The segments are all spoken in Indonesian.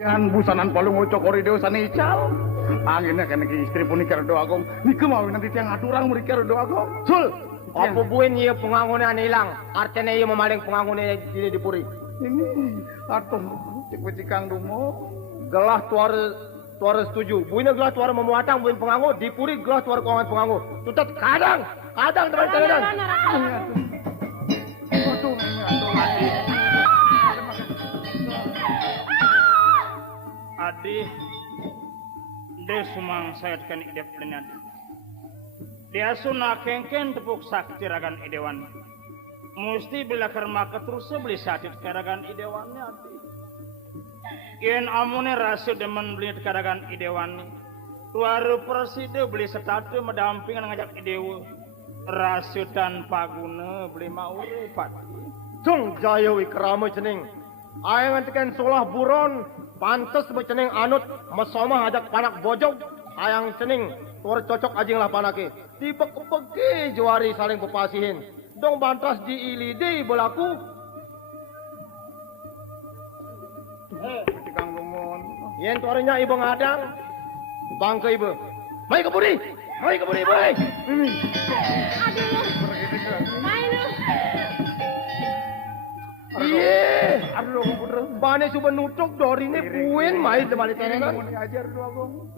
Yan busanan palung cokori dewa sanical. Anginnya kena ke istri pun nikar doa agong. Nika mau nanti tiang aturang merikar doa agong. Sul, apa buin iya pengangunan hilang? Artinya iya memaling pengangunan di puri. Ini atau cikang dumo. Gelah tuara setuju. Buinnya gelah tuara memuatang buin pengangu. Di puri gelah tuara keuangan pengangu. Tutat kadang teman-teman. Aduh, lagi. Adi, de sumang sayatkan ide plenadi. Dia sunah kengken tepuk sakti ragan idewan. Musti bila kerma keterus beli sakit karagan idewannya adi. Yen amune rasa demen beli karagan idewan. Tuaru preside beli setatu mendamping ngajak idewu. Rasa tanpa guna beli mau pati. Jung jaya wikrama cening. Ayang antikan solah buron. Pantes bercening anut mesomah ajak panak bojong. Ayang cening tuar cocok ajing lah panake. Tipe kepegi juari saling pepasihin. Dong bantas diilidi belaku. Cikang dumo. Yen tuarinya ibu ngadang. Bangke ibu. Mai keburi. Mai. Aduh, main lu. Iya. Aduh, bener. Bane coba nutuk dorine puin mai temali tenenan. Mau ajar doa agong.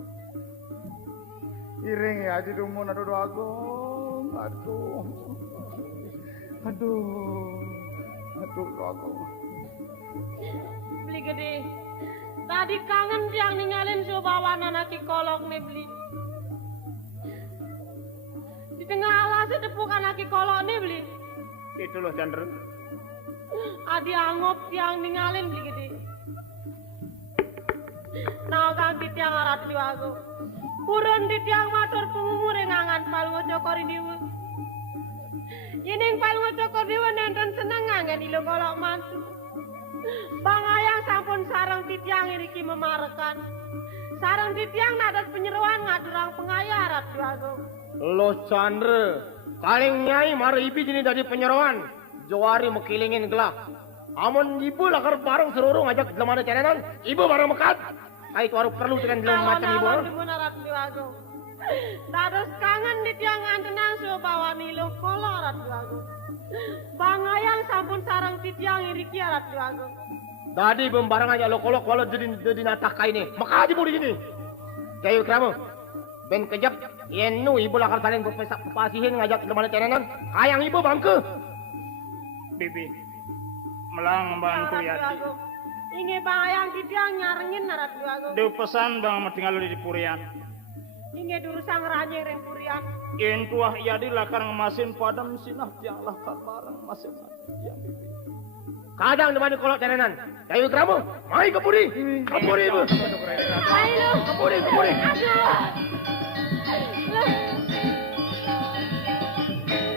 Iring ya aja dumo nado doa agong. Aduh, doa agong. Beli gede. Tadi kangen tiang ninggalin bawa anak kolok nih beli. Di tengah alas tepuk anak kolok nih beli. Itu loh Chandra. Adi angop tiang ninggalin beli gede. Nah kang di tiang arat liwago. Kurun di tiang matur pengumur ngangan palungo cokori diwa. Yening palungo cokor diwa nenten seneng ngangan ilo kolok mantu. Bang ayang sampun sarang titiang iriki memarekan. Sarang titiang nadas penyeruan ngadurang pengayarat liwago. Lo Chandra, kaling nyai mari ibi jadi dari penyeruan. Jawari mekilingin gelap. Amun ibu lakar bareng serurung ngajak lemana cenenan, ibu bareng mekat. Ay tuaru perlu dengan dalam macam ibu. Awan-awan dimunarat liwago. Dados kangen di tiang antenang so bawa nilo kolorat liwago. Bang ayang sampun sarang titiang iriki arat liwago. Tadi bareng aja lo kolok walau jadi nataka ini. Maka ibu di sini. Kayu kamu. Ben kejap, yenu ibu lakar saling berpasihin ngajak lemana cenenan. Ayang ibu bangke. Bibi, melang bantu yati. Inge bang ayang titiang nyarengin narat liwago. De pesan bang tinggal di purian. Inge durusang ranye rempurian. Yen tuah yadi lakar ngemasin padam sinah tiang lakar barang masin. Ya bibi. Kadang lemana kolok cenenan. Kayu kamu. Mai kepuri ibu. Ayo Kepuri. aduh.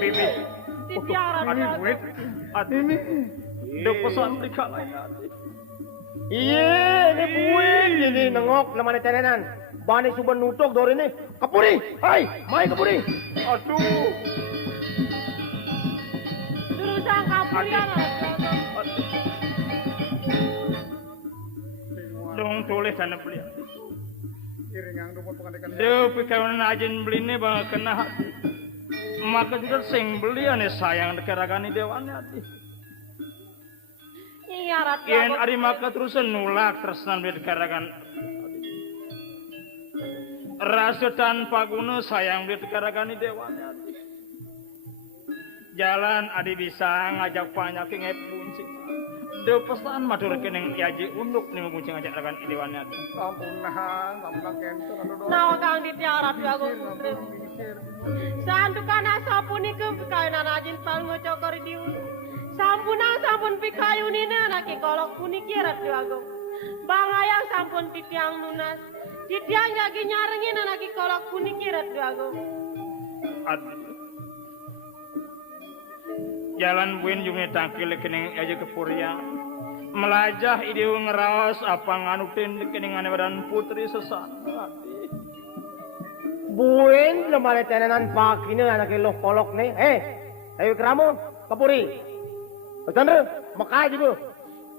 Bibi, Titiang arat liwago. ini de pesan mereka lain. Iya, ini buin ini nengok lemana cenenan. Bani suban nutuk dori ini. Kepuri. Hai, mai kepuri. Aduh. Durusang kapurian arat liwago. Dong tulis sana beli. Iring yang dumo pengandekan. De pikawan ajin beli ini bang kena hati. Maka juga sing beli ane sayang dekaragani dewannya hati. Iya arat Yen liwago. ari maka terus nulak tresnan beli dekaragan. Rasa tanpa guna sayang beli dekaragani dewannya hati. Jalan adi bisa ngajak banyak ngepuncing. De pesan matur keneng yaji unduk nih menguncing ngajak ragan idewannya hati. Sampun kento nado doa. Nawa kang titiang arat liwago. Santukan asapun iku pikayunan ajin palungo cokori diu. Sampun pikayunina naki kolok puniki arat liwago. Bang ayang sampun titiang nunas. Titiang lagi nyarengin naki kolok puniki arat liwago. Jalan buin jumnya tangkil kening aja kepurian. Melajah ide ngerawas apa nganutin kening ane badan putri sesana. Buin lemana cenenan pakine anak lo kolok nih. Ayo keramu kepuri. Chandra, maka ibu.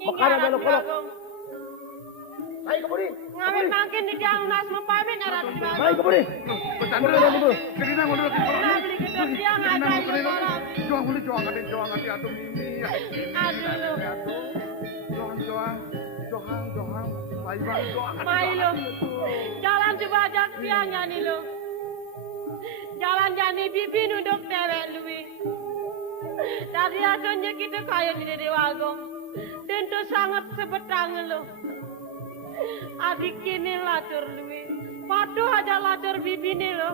Maka ada lo kolok. Mai keburi. Ngamen makin di tiang nas mempamit Ratu Mai Wiwago. keburi. Bercanda lah dulu. Kedina mau dulu. Nah beli gedung tiang aja ini orang. Juang dulu juang hati aduh Mimi. Aduh lo. Johan. Bye-bye Johan. Mai lo. Jalan coba ajak tiang jani lo. Jalan jani bibi nuduk dewek luwi. Tadi akhirnya kita kaya di Dewago. Tentu sangat sebetang lo. Adik kini lacur luwi. Patuh aja lacur bibi nih lo.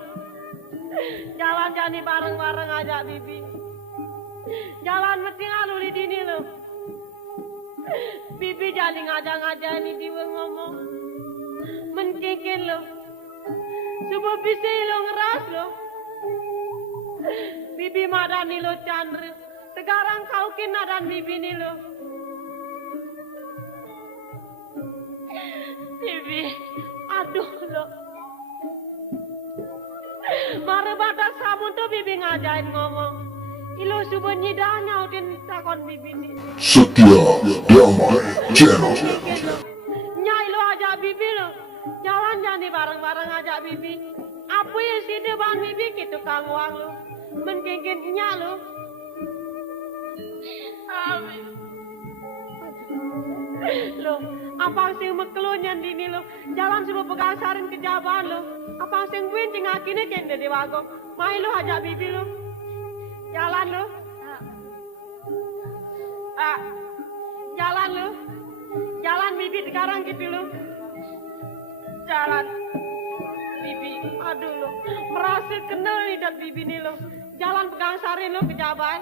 Jalan jani bareng-bareng aja bibi. Jalan mesti ngaluli dini lo. Bibi jadi ngajak-ngajak ini diwe ngomong. Menkikin lo. Subuh bisa lo ngeras lo. Bibi madani lo candre. Sekarang kau kina dan bibi nih lo. Bibi, aduh lo. Mare batas sabun tuh bibi ngajain ngomong. Ilo subuh nyidanya udin takon bibi nih. Setia Damai Channel. Nyai lo ajak bibi lo. Jalan jani bareng-bareng ajak bibi. Apa yang sini bang bibi gitu kang wang lo. Menkengkennya lo. Amin. Lo, apa sih mekelonyan dini lo? Jalan semua pegang sarin kejaban lo. Apa sih wincing akhirnya kende Dewago? Mai lo ajak bibi lo. Jalan lo. Jalan lo. Jalan bibi sekarang gitu lo. Jalan. Bibi, aduh lo. Merasa kenal nih dan bibi nih lo. Jalan pegang sarin lo kejaban.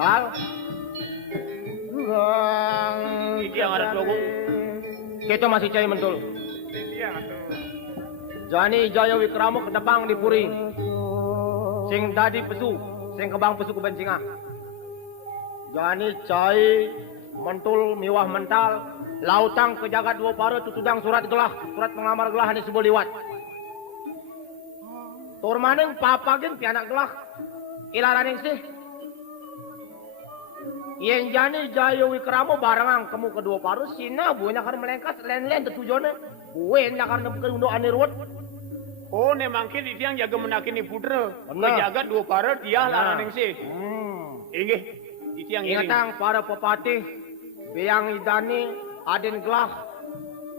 Bal. Iki yang ada logo. Kita masih cai mentul. Jani Jaya Wikramo kedepang di Puri. Sing tadi pesu, sing kebang pesu kebencingah. Jani cai mentul miwah mental. Lautang ke jagat dua para tutudang surat gelah, surat pengamar gelah di sebuah liwat. Turmaning papagin pianak gelah. Ilaraning sih. Yen jani Jaya Wikramo barengang kemu kedua paru sina buenya kan melengkas len-len tetujone. Buenya kan kerundo anirwat. Oh, nemangkin di tiang jaga menakini putra. Benar. Jaga dua para dia Benar. larang sih. Inggih, di tiang ini. Ingatang para pepatih Beyang Idani Aden Gelah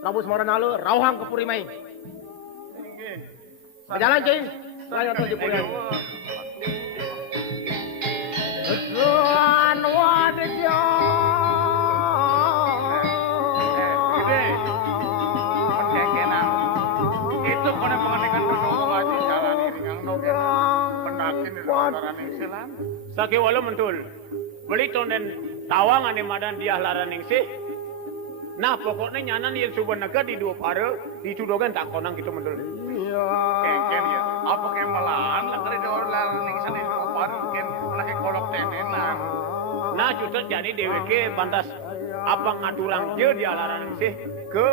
Prabu Semaranalo rauhang ke Puri Mai. Berjalan cing. Saya tuh di Puri. Tuan wadja. Itu kone penganikan dulu aja jalan ini yang nogen penakin di luaran Selan. Sake wala mentul. Beli tonden tawang ane madan dia laraning sih. Nah pokoknya nyanan yang subanaka di dua para dicudogan tak konang gitu mentul. Kengken ya. Apa kayak malahan lah kali dua laran yang sana itu baru ken lagi kolok tenenan. Nah cucot jadi DWK pantas abang ngaturang je dia laraning sih ke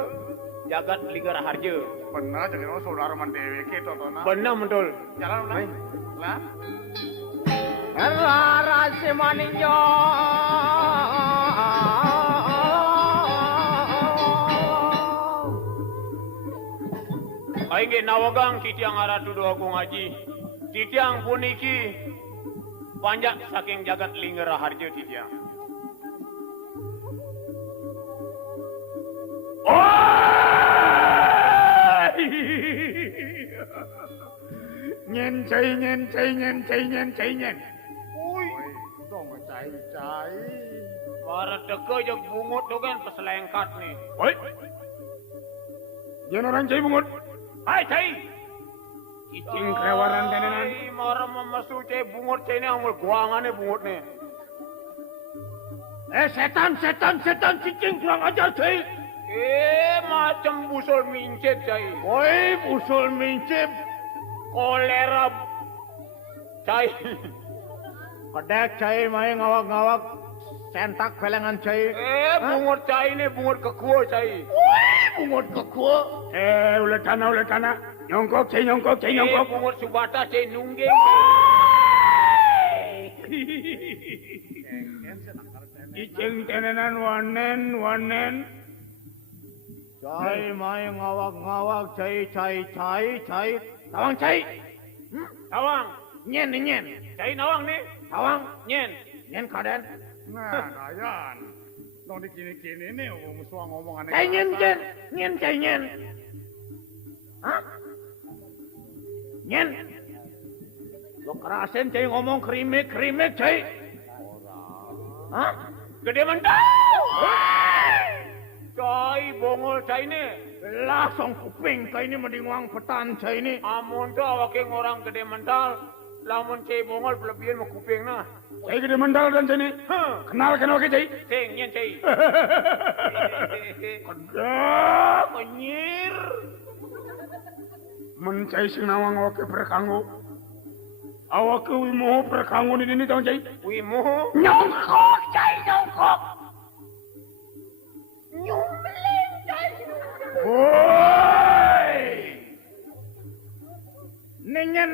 jagat Liga Raharja. Benar jadi orang saudara mandewe ke tontonan. Benar mentul. Jalan ulang. Lah. Rasi maninjo. Aing ge nawagang titiang aratu doa ku ngaji. Titiang puniki panjang saking jagat Liga Raharja titiang. Nyen. Dong cai. Para teke yang bungut tu kan peselengkat nih. Woi. Jangan orang cai bungut. Hai cai. Cicing kerewaran tenenan. Mara memasu cai bungut cai ni amul guangan ni bungut ni. Setan cicing kurang ajar cai. Macam busul mincit cai. Woi, usul mincip. Kolera cai. Kedek cai main ngawak-ngawak sentak pelengan cai. Bungut cai ini bungut kekuo cai. Bungut kekuo. Ulet tanah. Nyongkok cai. Bungut subata cai nungging. Cicing tenenan wanen. Cai mai ngawak cai. Tawang cai. Tawang, Nyen. cai nawang nih. Tawang. Nyen. Nyen kaden. Nah, kayan. Nong di kini nih musuh ngomong aneh. Cai nyen. Hah? Nyen. Lo kerasin cai ngomong krimek cai. Hah? Gede mental. Cai bongol cai nih. Langsung kuping cai ini mendinguang petan cai ini. Amun tuh awake orang gede mental. Lamun cai bongol berlebihan mau kuping nah. Cai gede mandal dan sini. Kenal ke cai? Ceng, nyen cai. Kedak. Menyir. Mencai sing nawang awake berkanggo. Awake wimo berkanggo di sini tau cai? Wimu. Nyongkok cai nyongkok. Nyumbling cai. Woi. Nyen.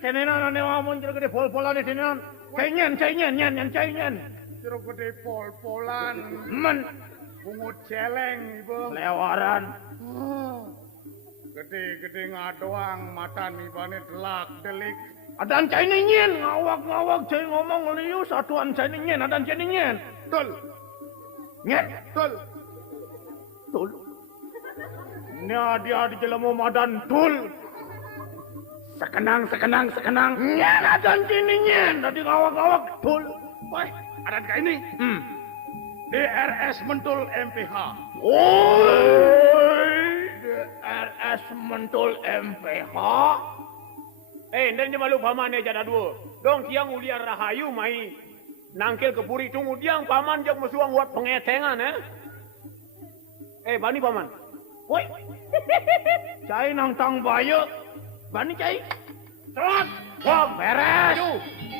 Tenenan ane wamun jero gede pol-polan di tenenan. Cai nyen. Jero gede pol-polan. Men. Bungut celeng ibu. Lewaran. Gede ngadoang mata nibane delak delik. Adan cai nyen. Ngawak cai ngomong liu satuan cai nyen. Adan cai nyen. Tul. Nyen. Tul. Nya dia di jelemu madan tul. Sekenang. Nyen adan cai nyen. Tadi ngawak tul. Woi, ada kayak ini. DRS Mentul MPH. DRS Mentul MPH. Dan malu paman jada dua. Dong tiang uliar rahayu mai. Nangkil kepuri tunggu diang paman jak musuang buat pengetengan bani paman. Woi. Cai nang tang bayu. Bani cai. Telat. Wah, beres.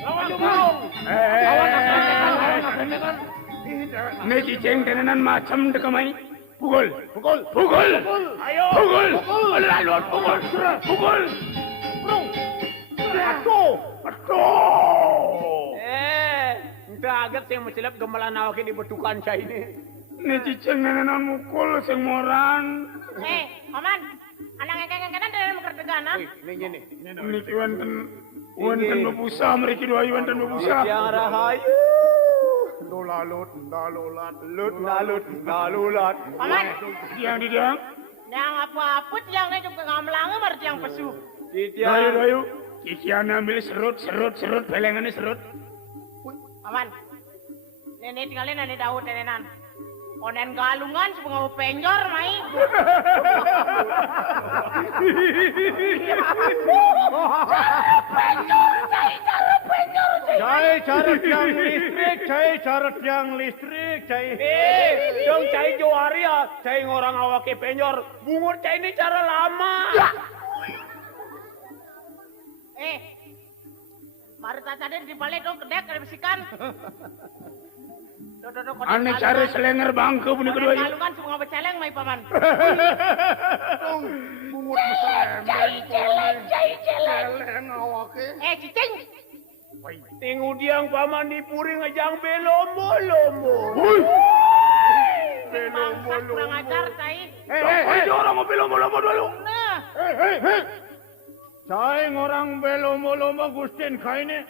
Lawan burung. Lawan kan. Ini cicing tenenan macam dekamai. Pukul. Ayo. Pukul. Lalu pukul. Aduh. Entah agak yang mencelap gemelan awak ini betukan saya ini. Ini cicing tenenan mukul sing moran. Paman, anak ngekeng-ngekengan dari mekerdeganan. Ini. Niki wonten bebusa mriki dua wonten bebusa. Yang rahayu. Dalulat. Paman, Diang. yang apa-apa tiangnya juga ngamelange baru tiang pesu. Dayu. Cician ambil serut, belengannya serut. Paman, nenek tinggalin nenek Daud nenenan. Onen galungan sebelum penjor mai. Cai cara tiang listrik, cai. Dong cai Johari ya, cai ngorang awake penjor. Bungur cai ini cara lama. Mari tadi di balik dong kedek ada bisikan. Ane cari selenger bangke punya kedua ini. Galungan sebelum beceleng mai paman. Bungut beselem. Celeng awake. Cicing. Tinggu diang paman dipuri ngejang belombo. Bangsat kurang ajar cai. Orang mau belombo dulu. Nah, Cai ngorang belombo Gustin kaine.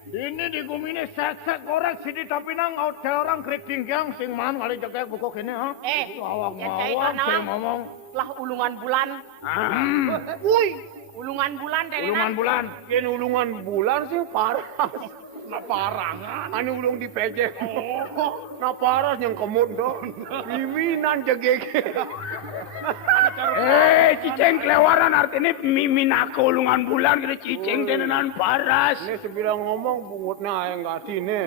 Ini di gumine sak korek sidi tapi nang orang krek tinggang sing man kali jaga buku kene ha. yang cai Awak nawang ngomong. lah ulungan bulan. Ulungan bulan dari Ulungan bulan. Yen ulungan bulan sih parah. Na parangan. Anu ulung di pejek. Na parah yang kemut do. Miminan jegege. Cicing kelewaran artinya mimin aku ulungan bulan gitu cicing tenenan paras. Ini sebilang ngomong bungutnya yang gak sini.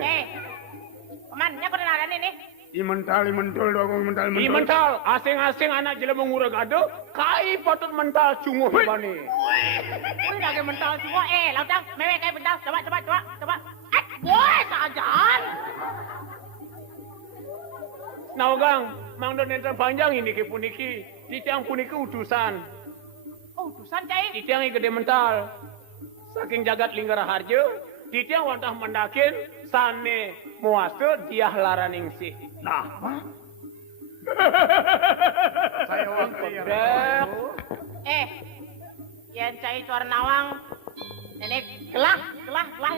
Paman, ini aku ada nih. Imental dong mental. Mental, asing-asing anak jelema ngurang gado, kai patut mental cunguh bani. Uy, lagi mental semua. Lautang, mewek kayak mental. Coba. Woi, sajan. Naugang, mangdo nenten panjang ini ke puniki. Titiang puniki utusan. Oh, utusan cai. Titiang gede mental. Saking jagat linggara harjo, titiang wantah mendakin sane muaste diah laraningsih. Nah, saya waktu ya. Dek, Yen cai tuar nawang. Nenek gelah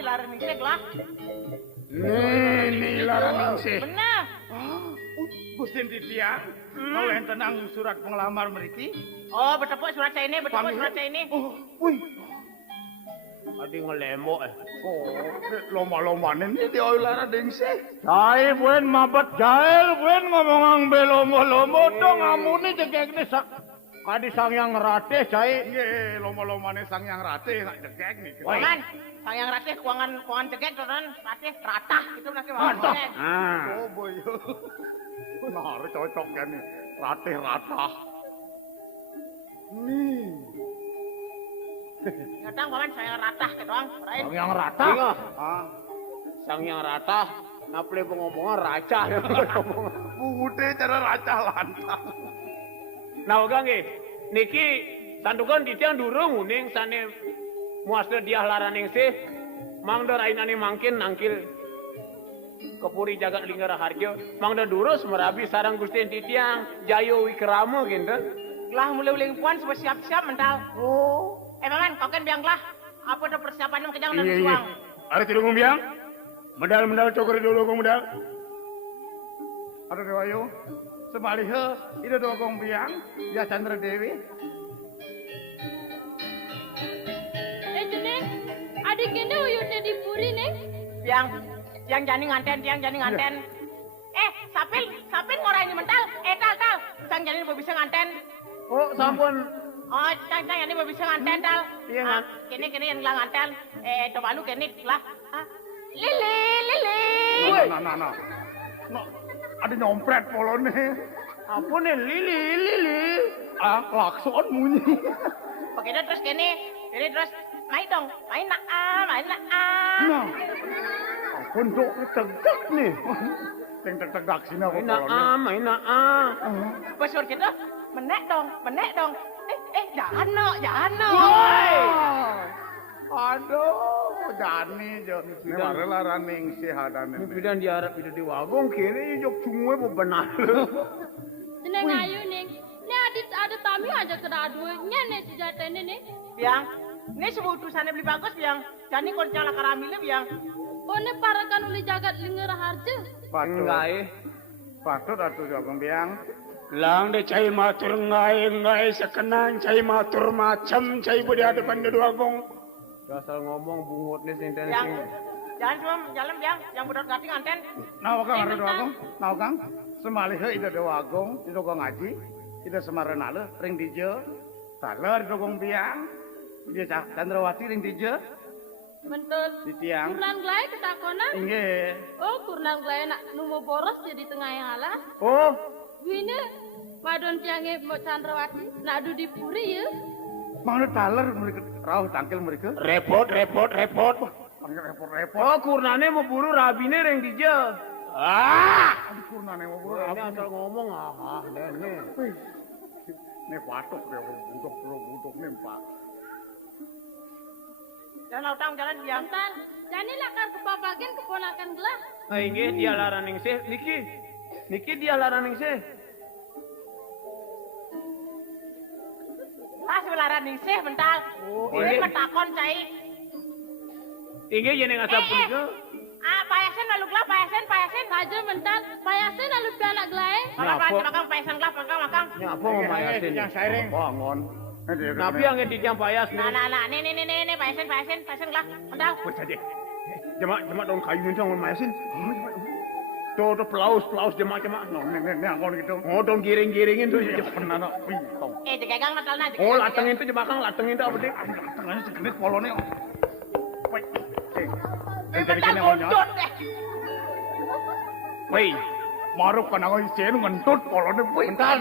laran ningsih gelah. Ini larang sih. Bener. Gusti Titiang, kau yang tenang surat pengelamar meriki. Oh, betepuk surat cai ini, Oh, wih. adi ngelemo Oh, lomba-lombaan ini dia larang sih. Cai buen mabat jael buen ngomongang belomo-lomo dong amune jegek sak. Kadi sang yang ratih cai. Iya, lomba-lombaan sang yang rate nak jegek nih. Kuangan, sayang ratih kuangan cegek turan ratih ratah itu nanti mau. Oh boy. Nah, cocok kan nih. Rata. Nih. Ngatang kuangan sayang ratah ke doang. Sang yang ratah. sang yang rata ngaple pengomongan raca. Bude cara raca lantang. Nah ogang niki sandukan titiang durung uning sane muasna diah laraning sih mangda rainane mangkin nangkil kepuri jagat linggara harjo mangda durus merabi sarang Gusti titiang jayo wikrama kinten Gelah mulai uling puan supaya siap-siap mental. oh Maman, kau kan biang gelah. Apa ada persiapan kejang dan Iya. suang? Ada tidak ngombiang? Medal cokor dulu kong medal. Ada dewayu. Semalihe, itu dua kong biang. Ya Chandra Dewi. Jeneng, adik ini uyutnya di puri neng. Tiang jani nganten. Sapin ngorani mental. Tal. Cang jani bisa nganten. oh sampun Oh, cang jani bisa nganten tal. Iya, ngan. Kini yang gelang nganten. Coba lu kini lah. Lili. Nah. No, ada nyompret polone. apa nih lili Klakson bunyi. Oke, terus kini terus main dong. Main nak. Nah, ampun dok, tegak nih. Tegak sini apa polone. main Pas suruh kita menek dong. Jangan no. Aduh, Jani jo. Ini marah raning si hadane. pidan diarap pidan diwagong kini jok cumwe bebenah Jeneng ayu neng. Ini ada tamu aja kena adunya nih si jatah ini nih. Ini sebuah utusannya beli bagus, Biang. Jadi kau nyala karamilnya, Biang. Oh ini parakan uli jagat linggara harja. Patut atuh jabang biang. lang de cai matur ngai sekenan cai matur macam cai budi hadapan diwagong dasar ngomong bungut nih sing Biang. Jangan cuma jalan, Biang. Yang bedot gating anten. Nah, kang ada doagong. Nah, kang. Semalihe ida doagong, ida kang ngaji, ida semarenale ring dijo. Taler dogong biang. Dia Chandrawati ring dijo. Betul. Di tiang. Kurnan gelai ketakona. Inggih. Oh kurnan gelai nak numo boros jadi tengah yang alas. oh Wine, madon tiangnya mau Chandrawati. Nak adu di puri ya. Mana taler mereka rauh tangkil mereka. repot Panggil repot-repot. oh kurnane mau buru rabine reng dija Aduh, kurna nih mau ini asal ngomong dene Nih patok deh, budok nih pak. Jangan utang jalan, Biang. Bentar, jadi lakar kepapagen keponakan gelah. inggih dia laraning sih niki dia laraning sih Pas belaran ningsih bentar. Oh, Ini ini. metakon, Cai. inggih jeneng asal punika Payasen lalu gelah, payasen. Saja bentar, payasin lalu pianak gelai. Makang, payasan gelah, makang. nyapa mau mayasin Yang sairing. Bangun. nabi yang ngedit yang payas nih Nah, nih, payasan gelah, bentar. Wes aja. Jemaah daun kayu ini jangan mayasin. Tuh pelaus jemaah. Nih angkon gitu. Oh daun giring-giringin tuh. Pernah nak pintong. Jegegang natalna. Oh latengin tuh jemaah kang latengin tuh apa deh? Tengahnya segenit polone. Bentar kondot deh. Woi, Maruk kan aku isen ngentut polone. Mental.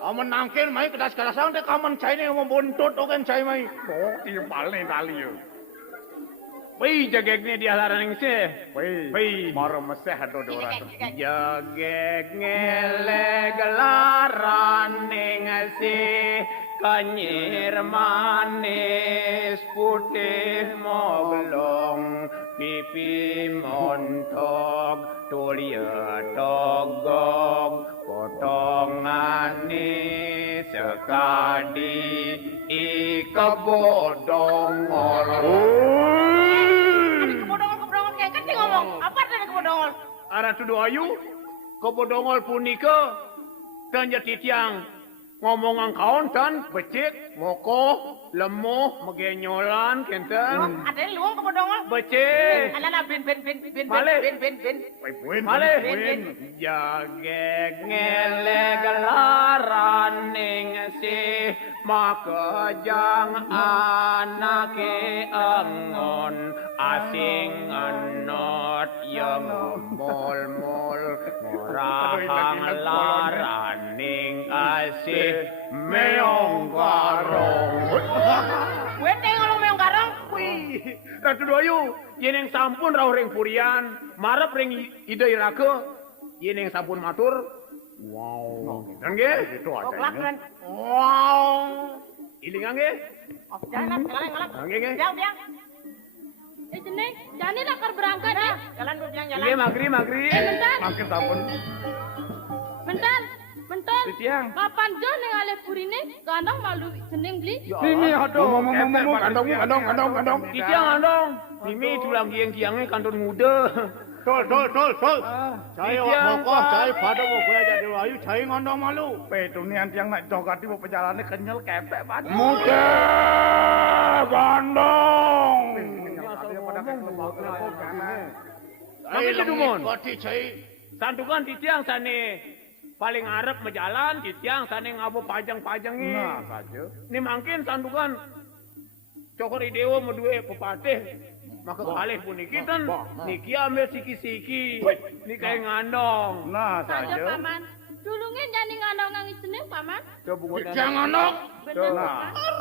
Amun nangkin mai kedas-kedasan teh kaman cai nih mau bontut oken cai mai. Oh, timpal nih tali yo. Wei jageknya dia larang sih. Wei, maro meseh ado dora. Jagek ngeleg laraning si kanyir manis putih moglong pipi montok tulia togong potongane sekadi ikebodongol. Kebodongol kayak kan dia ngomong. Apa tadi kebodongol? Arah tuduh ayu kebodongol punika dan jadi tiang ngomong angkaon dan becik moko lemuh megenyolan kenteng Ada yang luang kebodongol. becik Alala bin. Malih. Wei, malih Ben. jagek ngeleg laraning si makejang anake engon asing enot yang mol ngorahang laraning asih meong garong. Gue ngomong meong garong. Wih, Ratu Doyu, yeneng sampun rawuh ring purian, marep ring ide irake, yeneng sampun matur. Wow. Dan nggih? Itu Oh, aja. kelak ini. kan. Wow. Ilingan nggih? Oh, jalan, jalan. Nggih. Biang. Jeneng, jani lakar berangkat ya. Jalan dulu, biang jalan. Nggih magri. Bentar, Makin sampun. bentar. Tiang. Kapan jo ning alih purine gandong malu jeneng beli. Ini aduh, kandong. Tiang andong. Mimi tulang gieng-giangnya kantun muda. Tol. Saya Tiang, mokoh, Pak. saya pada mau kaya jadi ayu, saya ngondong malu. Petunian tiang nak jogati mau perjalanannya kenyal kepek banget. Muda, gandong. Tapi itu dumon. Koti saya. Santukan tiang sane paling arep mejalan tiang sane ngabo pajang-pajangi. Nah, saja. Ini mungkin santukan cokor idewo medue pepatih. Maka kalih puniki ten niki ambil siki-siki. Niki ngandong. Nah, Saja saja. paman. Dulunge jani ngandong nang jeneng paman. Jangan ngandong. Bener Nah. paman.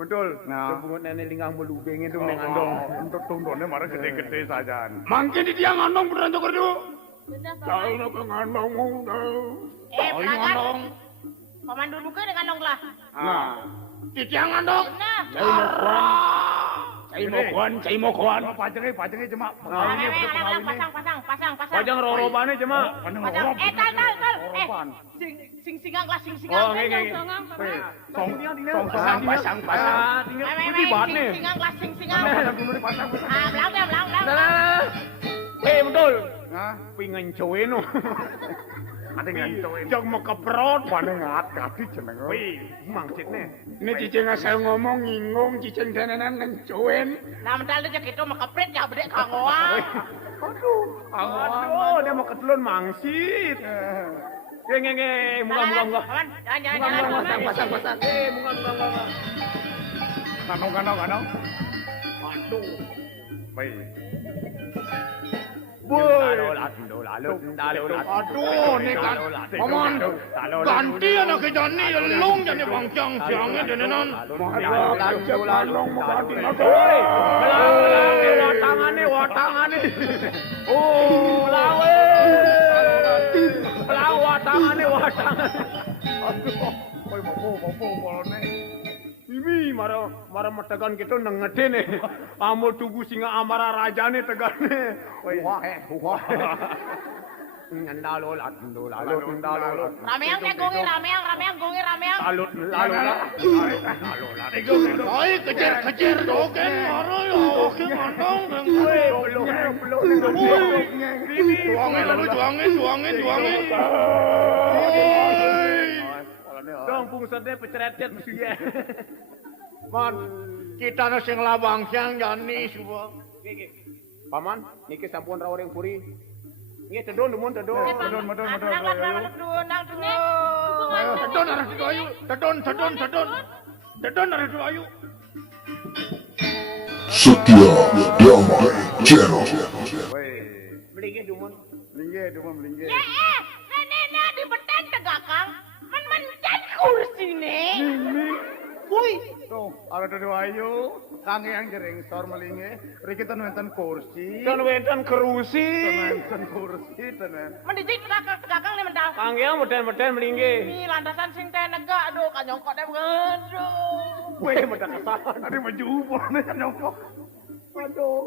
Betul. Nah, Bungut nenek linggang melubeng itu neng ngandong. Untuk tundonnya marah gede-gede saja. Mangkin di tiang ngandong beneran cokor dulu. Bener Tahu paman. nak ngandongmu dah. Pelanggan. Paman dulu ke dengan long lah. Nah, Di tiang ngandong. Nah. cai mokuan. Pajangnya cuma. Pasang. Pajang rorobane cuma. Pasang. Tal. Sing-singang lah, sing-singang. Oh, nggih. Songang paman. Pasang. Sing-singang lah, sing-singang. Belang. Betul. Nah, Pengen cowen no. ada ngancoin. Jog mau keprot. Mana ngat kati jeneng. Wih, maksudnya. Ini cicing asal ngomong nginggung cicing tenenan ngancoin. Nah, mental dia gitu makapret ya bedek kangoa. Aduh, dia mau ketelun mangsit. Nge, muka. Paman, jalan. Pasang. Muka. Kanong. Aduh. Baik. Aduh, nih kan. Paman, ganti anak Jani, lelung jadi bangcang siangnya denenan. Watangane. Oh, lawe. Watangane. Ini marah metegan gitu nengedene. Amo tunggu singa amara rajane tegane. Wah. Nyandalo. Rameang gongi. Lalut. Ay, kejar doken, maro ya, oke ngandong. Tuangin. Dong pungsatnya peceretet ya. Man, kita na sing labang siang Jani semua. Paman, niki sampun rawuh ring puri. Nggih tedon. Tedon arah situ ayu. Tedon arah situ ayu. Setia Damai Channel. Beli dumun. Melingge. Nenena di beten tegakang. Men-men kursi nih. Woi. Tuh, ada dari wayu, kang yang jering sor melinge, riki ten wenten kursi. Dan wenten kerusi. Ten kursi tenen. Mendijik kakang nih mental. Kang yang meden-meden melingge. Ini landasan sing teh negak aduh kanyongkok deh aduh. Weh, meden kesalahan. Ada maju upor nih kan nyongkok. Aduh.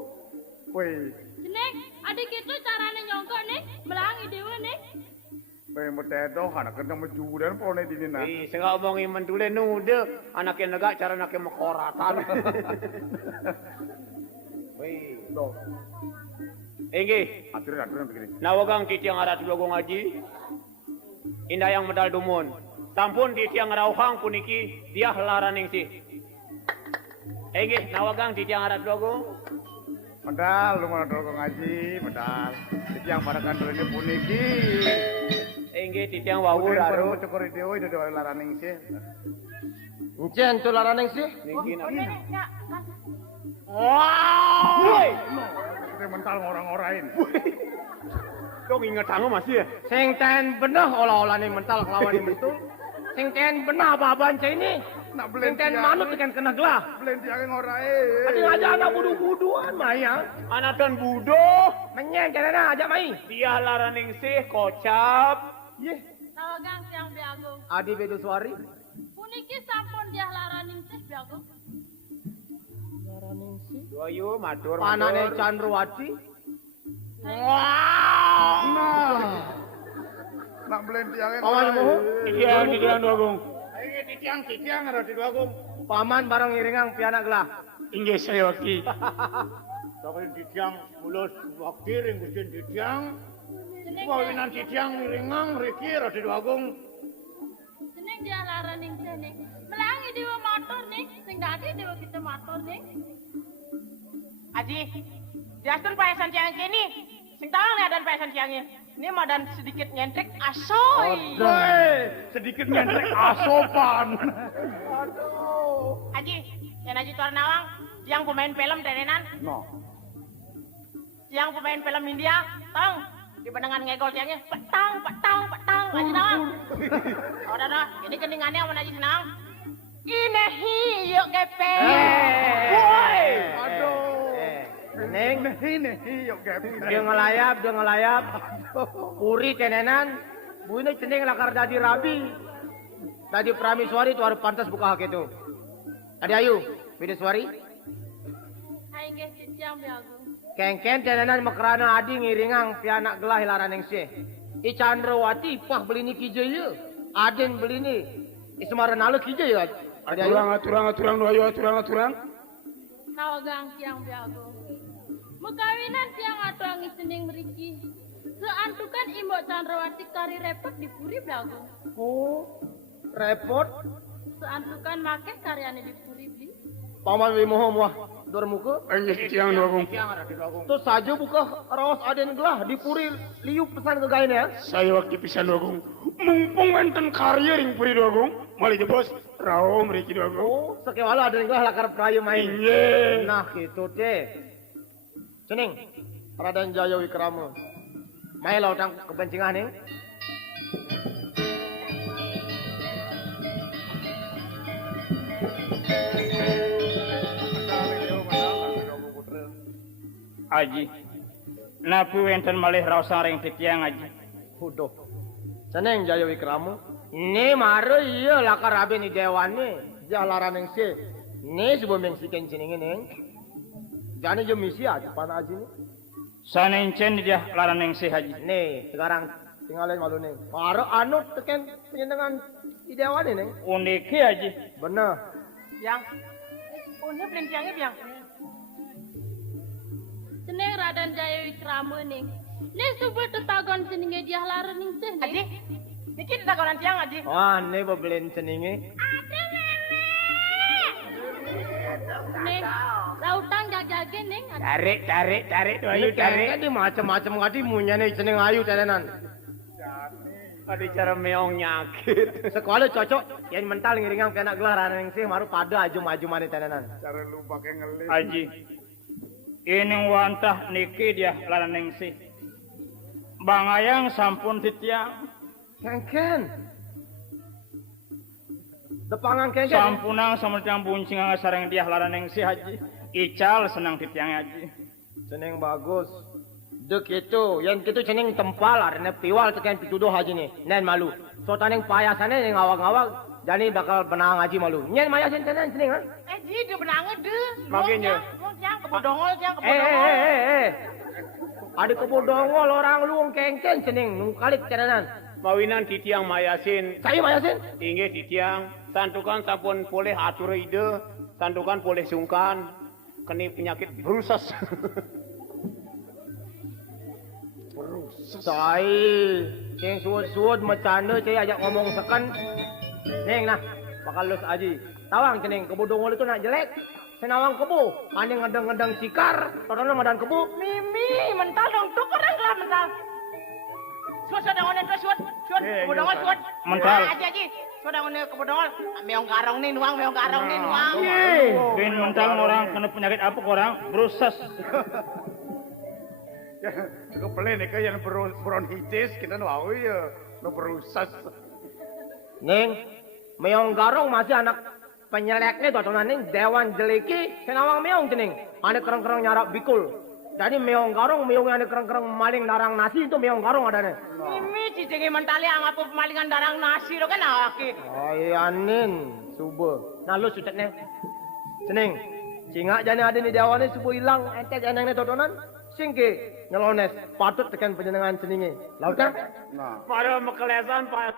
Wih, Neng, adik itu caranya nyongkok nih, melangi dewa nih. wih mededo anak kena maju dan pone di dina. Ih, saya ngomongin mentule nude, anaknya negak cara anaknya mekoratan. Wih, Tuh, Engge, aturan begini. nawagang titiang arat logo ngaji. Indah yang medal dumun. Sampun titiang rauhang puniki dia laraning sih. Engge, nawagang titiang arat logo. Medal, lu mana dulu ngaji, medal. Jadi yang pada kantornya puniki. Engge titiang wawu Udah daru. baru cokori dewa itu dewa laraning sih. Encen tuh laraneng sih. Niki na. Ya, Woi, Kita mental ngorang-orain. dong inget tangan masih ya? Sing ten benah olah-olah nih mental kelawan ini betul. Sing ten benah apa-apaan cai ini. Nak Sing ten manut ikan kena gelah. Belenti yang ngorain. Adi aja anak budu-buduan Maya. Anak dan budo, Menyen carana aja mai. dia laraning sih kocap. Yeh. Nawagang tiang biago. Adi bedo suari. Puniki sampun dia laraning teh biago. Laraneng sih. Ayo matur. Panane Chandrawati. Nak belenti yang Paman moho. Iya, di dalam doagung. Ayo titiang ada di doagung. Paman bareng iringang pianak gelah. Inggih saya waki. Tapi titiang mulus waktu ring gusin titiang. Jeneng Wawinan titiang ringang riki ada di doagung. jeneng dia laraning teh nih. Melangi dewa motor nih, sing dadi dewa kita motor nih. Aji, diastun paesan tiang kini. Sing tahu nih adan paesan tiangnya. Ini madan sedikit nyentrik asoy. Sedikit nyendrek asopan. Aji, yang Aji tuan nawang, yang pemain film tenenan, No. yang pemain film India, tong di pendengan ngegol tiangnya, petang, Aji nawang. Oh, dah, ini keningannya sama Aji nawang. Ini hiyo gepe. Woi. Aduh. Neng. Ini yuk gapi. Dia ngelayap. Puri tenenan. Bu ini ceneng lakar dadi rabi. Dadi pramisuari itu harus pantas buka hak itu. Tadi ayu, beda suari. Hai nggih tiang biago. Kengken tenenan makrana adi ngiringang pianak gelah laraneng sih. I Chandrawati pah beli ni kijeu ye. Aden beli ni. I Semaranala kijeu ye. Tadi ayu. Aturang doa ayo aturang. Nawagang tiang biago. Mukawinan tiang atuang isening meriki. Seantukan Imbok Chandrawati kari repot di puri biago. Oh, repot. Seantukan make karyane di puri beli. Paman Wimoho muah dor muka. Anjir tiang doagung. Terus saja buka raos aden gelah dipuri liuk pesan ke gain ya. Saya waktu pisan doagung. Mumpung wenten karya ring puri doagung. Mali bos raom riki doagung. Oh, sekewala aden gelah lakar praya main. Iya. Nah gitu deh. Cening, Raden Jaya Wikrama. Mai lautang kebencingan nih. Aji. Napi wenten malih raosang ring titiang aji. Hudoh. Cening Jaya Wikrama. Ini mare iya lakar abe ni dewan ni. Jalaran yang si. Ni sebuah mengsikan cening ini. Jangan je misi aja pada aji ni. Sanencen dia laraneng si haji. Nih, sekarang tinggalin malu nih. Mare anut teken penyenengan di dewan ini. Uniki aji. Bener. Yang, ini beli tiangnya biang. Seneng Raden Jaya Wikrama ning. Ning subur tetagon senenge dia laraning teh Aji, ning. niki di tagonan tiang Aji. Wah, ini bebelin ceningi. Ning, lautang jajage ning. Tarik tuh ayo Ini kayaknya di macam-macam ngadi munya nih cening ayu tenenan. Ada cara meong nyakit. Sekolah cocok yang mental ngiringang kena gelar anak sih maru pada aju-aju mana tenenan. Cara lu pakai ngelit. Aji. Ini wantah niki dia laraneng si. Bangayang sampun titiang. Ken. Depangan kengken. Sampunang sama tiang buncing nga sareng diah laraneng si haji. Ical senang di tiang haji. Ceneng bagus. Dek itu, yang gitu ceneng tempal arena piwal tekan pituduh haji nih. Nen malu. So taneng payasannya yang ngawag-ngawag. Jadi bakal benang haji malu. Nyen mayasin tenan ceneng ha? Ji dia benangnya deh. Makanya. Yang kebodongol, yang kebodongol. Ada kebodongol orang luang kengken ceneng nungkalik tenanan. Mawinan di tiang mayasin. Saya mayasin. Tinggi di tiang. Santukan sampun boleh atur ide. Santukan boleh sungkan. Kena penyakit brusas. Saya, yang suod-suod macanda saya ajak ngomong sekan. Neng nah, bakal lus aji. Tawang ceneng kebodongol itu nak jelek. Senawang kebu, ane ngedang-ngedang sikar, totono ngadan kebu. Mimi, mental dong, tuh orang lah mental. Suat ngone tuh suat kebodongol suat. Mental. Aji. Suat ngone kebodongol. Meong garong nih nuang, meong garong nih nuang. Bin mental orang kena penyakit apa orang brusas. Kepelen nih yang bronkitis kita nuau ya, nu berusas. Neng, meong garong masih anak penyeleknya totonan neng dewan jeleki, senawang meong ceneng. Ane kereng-kereng nyarap bikul. Jadi meong garong, meong ane kereng-kereng maling darang nasi itu meong garong adanya. Mimi cicing mentali anggap pemalingan darang nasi lo kan aki. Ay anin, subuh. Nah lu sutet neng. Ceneng, cingak jane ada ni dewan ni subuh hilang, ente janeng ni totonan. Singke, nyelones, patut tekan penjenengan ceningi. Laut kan? Nah. Para mekelesan Pak